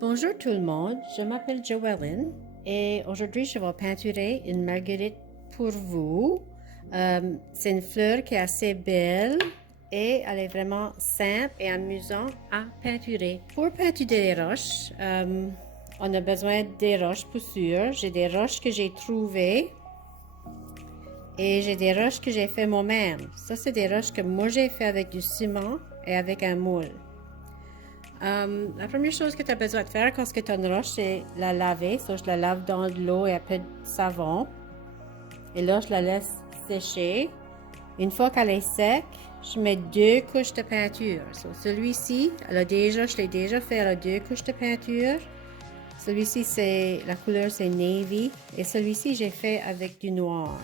Bonjour tout le monde, je m'appelle Joellen et aujourd'hui je vais peinturer une marguerite pour vous. C'est une fleur qui est assez belle et elle est vraiment simple et amusante à peinturer. Pour peinturer les roches, on a besoin des roches pour sûr. J'ai des roches que j'ai trouvées et j'ai des roches que j'ai fait moi-même. Ça, c'est des roches que moi j'ai fait avec du ciment et avec un moule. La première chose que tu as besoin de faire quand tu as une roche, c'est la laver. So, je la lave dans de l'eau et un peu de savon. Et là, je la laisse sécher. Une fois qu'elle est sec, je mets 2 couches de peinture. So, celui-ci, je l'ai déjà fait, elle a 2 couches de peinture. Celui-ci, la couleur, c'est navy. Et celui-ci, j'ai fait avec du noir.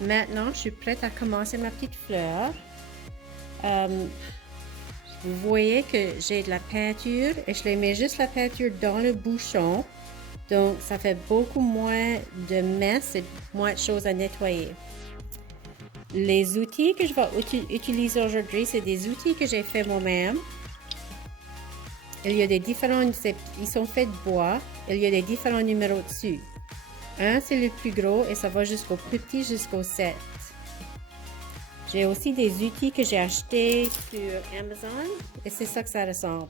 Maintenant, je suis prête à commencer ma petite fleur. Vous voyez que j'ai de la peinture et je les mets juste la peinture dans le bouchon. Donc, ça fait beaucoup moins de mess et moins de choses à nettoyer. Les outils que je vais utiliser aujourd'hui, c'est des outils que j'ai fait moi-même. Il y a des différents, ils sont faits de bois. Il y a des différents numéros dessus. Un, c'est le plus gros et ça va jusqu'au plus petit, jusqu'au 7. J'ai aussi des outils que j'ai achetés sur Amazon et c'est ça que ça ressemble.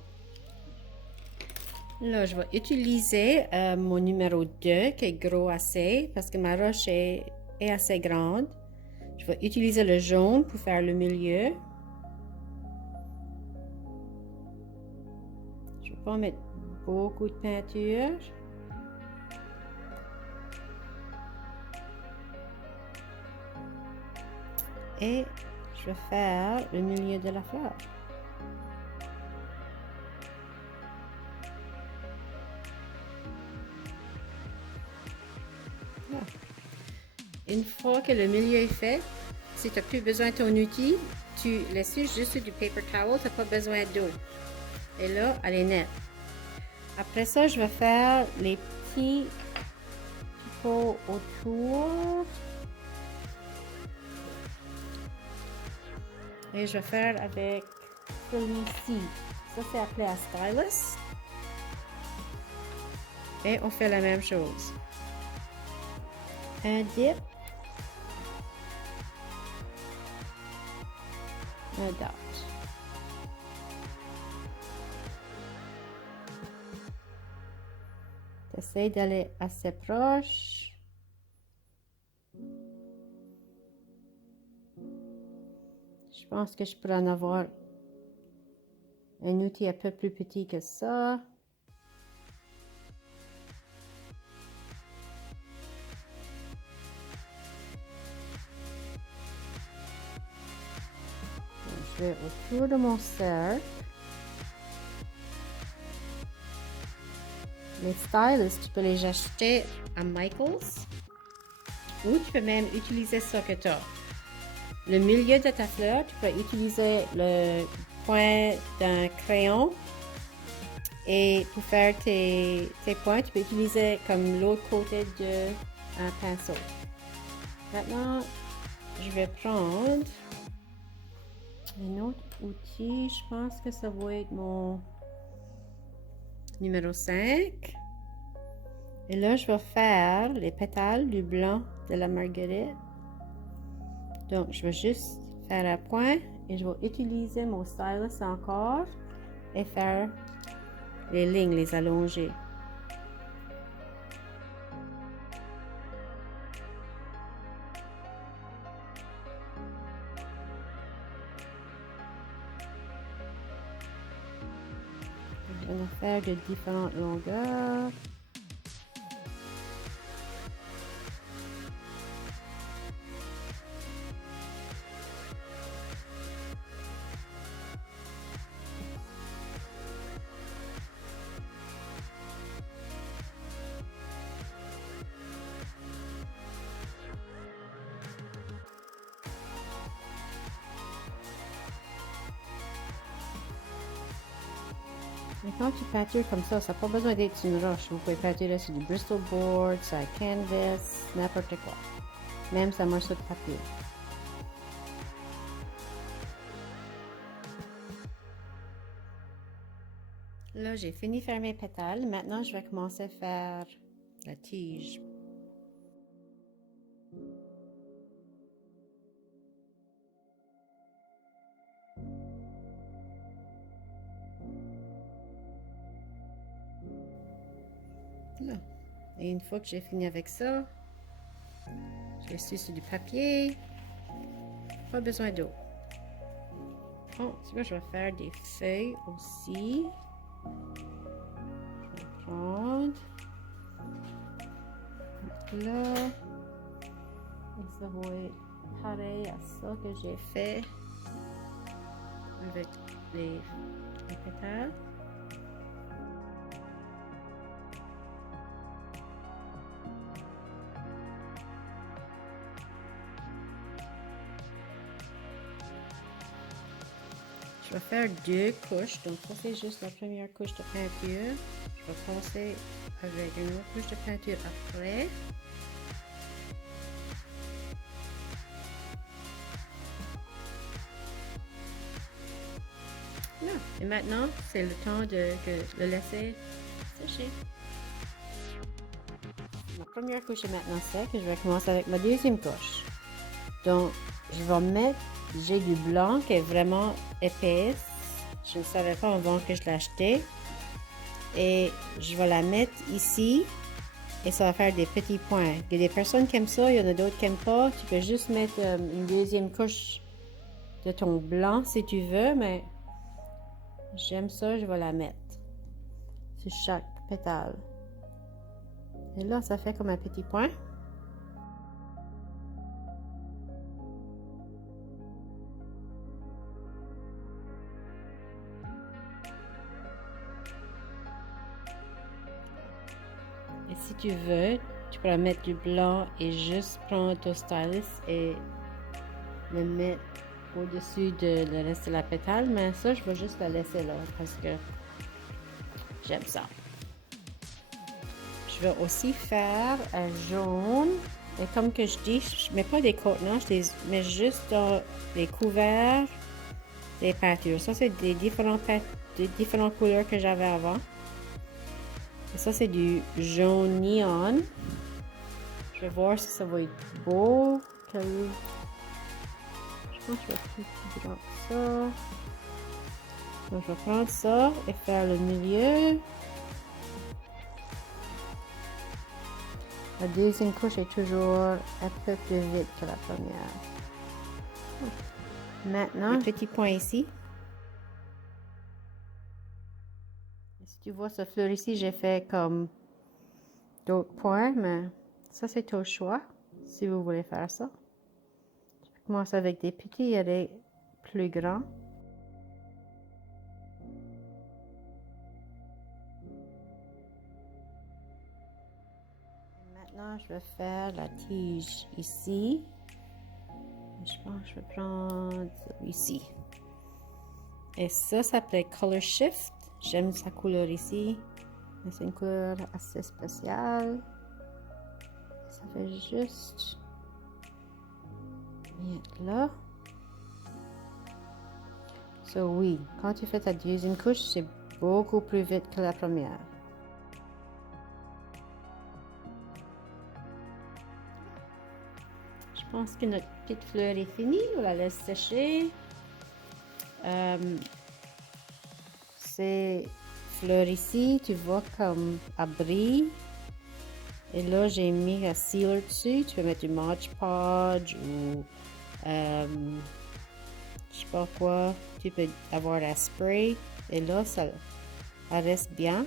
Là, je vais utiliser mon numéro 2 qui est gros assez parce que ma roche est assez grande. Je vais utiliser le jaune pour faire le milieu. Je ne vais pas mettre beaucoup de peinture. Et je vais faire le milieu de la fleur. Là. Une fois que le milieu est fait, si tu n'as plus besoin de ton outil, tu laisses juste du paper towel, tu n'as pas besoin d'eau. Et là, elle est nette. Après ça, je vais faire les petits pots autour. Et je vais faire avec celui-ci. Ça, c'est appelé un stylus. Et on fait la même chose. Un dip. Un dot. J'essaie d'aller assez proche. Je pense que je pourrais en avoir un outil un peu plus petit que ça. Je vais autour de mon cercle. Les stylus, tu peux les acheter à Michaels ou tu peux même utiliser ça que tu as. Le milieu de ta fleur, tu peux utiliser le point d'un crayon et pour faire tes points, tu peux utiliser comme l'autre côté d'un pinceau. Maintenant, je vais prendre un autre outil, je pense que ça va être mon numéro 5. Et là, je vais faire les pétales du blanc de la marguerite. Donc, je vais juste faire un point et je vais utiliser mon stylus encore et faire les lignes, les allonger. Je vais en faire de différentes longueurs. Mais quand tu peintures comme ça n'a pas besoin d'être une roche. Vous pouvez peinturer sur du Bristol board, sur un canvas, n'importe quoi. Même sur un morceau de papier. Là, j'ai fini de faire mes pétales. Maintenant, je vais commencer à faire la tige. Là. Et une fois que j'ai fini avec ça, je le suis sur du papier. Pas besoin d'eau. Oh, tu vois, je vais faire des feuilles aussi. Je vais prendre. Là. Et ça va être pareil à ça que j'ai fait avec les pétales. Je vais faire 2 couches, donc ça c'est juste la première couche de peinture. Je vais passer avec une autre couche de peinture après. Là. Et maintenant, c'est le temps de le laisser sécher. Ma première couche est maintenant sec et je vais commencer avec ma deuxième couche. Donc, je vais mettre, j'ai du blanc qui est vraiment épaisse. Je ne savais pas avant que je l'achetais. Et je vais la mettre ici et ça va faire des petits points. Il y a des personnes qui aiment ça, il y en a d'autres qui n'aiment pas. Tu peux juste mettre une deuxième couche de ton blanc si tu veux, mais j'aime ça, je vais la mettre sur chaque pétale. Et là, ça fait comme un petit point. Et si tu veux, tu peux mettre du blanc et juste prendre ton stylus et le mettre au-dessus de le reste de la pétale. Mais ça, je vais juste la laisser là parce que j'aime ça. Je vais aussi faire un jaune. Et comme que je dis, je ne mets pas des contenants, je les mets juste dans les couverts des peintures. Ça, c'est des différentes couleurs que j'avais avant. Et ça, c'est du jaune neon. Je vais voir si ça va être beau. Je pense que je vais plus grand que ça. Donc, je vais prendre ça et faire le milieu. La deuxième couche est toujours un peu plus vite que la première. Maintenant, le petit point ici. Si tu vois ce fleur ici, j'ai fait comme d'autres points, mais ça c'est au choix si vous voulez faire ça. Tu peux commencer avec des petits et des plus grands. Maintenant, je vais faire la tige ici. Je pense que je vais prendre ici. Et ça s'appelle Color Shift. J'aime sa couleur ici. C'est une couleur assez spéciale. Ça fait juste mettre là. So oui, quand tu fais ta deuxième couche, c'est beaucoup plus vite que la première. Je pense que notre petite fleur est finie. On la laisse sécher. Ces fleurs ici, tu vois comme abri. Et là, j'ai mis un sealer dessus. Tu peux mettre du Mod Podge ou je sais pas quoi. Tu peux avoir un spray. Et là, ça reste bien.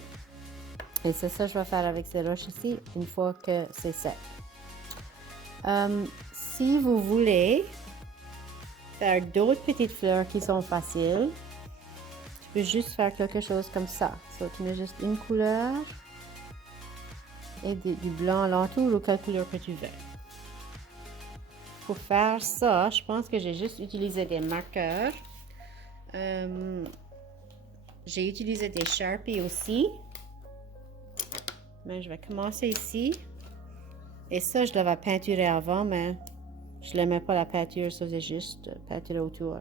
Et c'est ça que je vais faire avec ces roches ici une fois que c'est sec. Si vous voulez faire d'autres petites fleurs qui sont faciles, tu peux juste faire quelque chose comme ça. So, tu mets juste une couleur et du blanc alentour ou quelle couleur que tu veux. Pour faire ça, je pense que j'ai juste utilisé des marqueurs. J'ai utilisé des Sharpies aussi. Mais je vais commencer ici. Et ça, je l'avais peinturé avant, mais je n'aimais pas la peinture, ça c'est juste peinturer autour.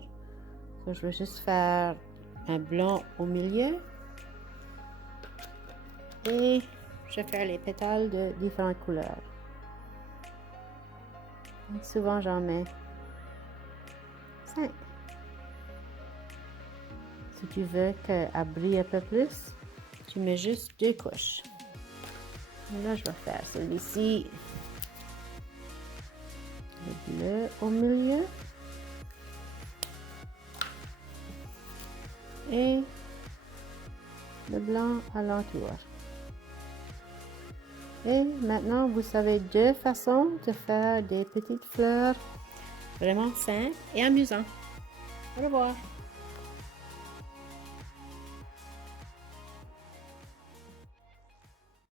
So, je vais juste faire un blanc au milieu. Et je vais faire les pétales de différentes couleurs. Donc, souvent, j'en mets 5. Si tu veux qu'elle brille un peu plus, tu mets juste 2 couches. Et là, je vais faire celui-ci. Le bleu au milieu. Et le blanc à l'entour. Et maintenant, vous savez 2 façons de faire des petites fleurs vraiment simples et amusantes. Au revoir.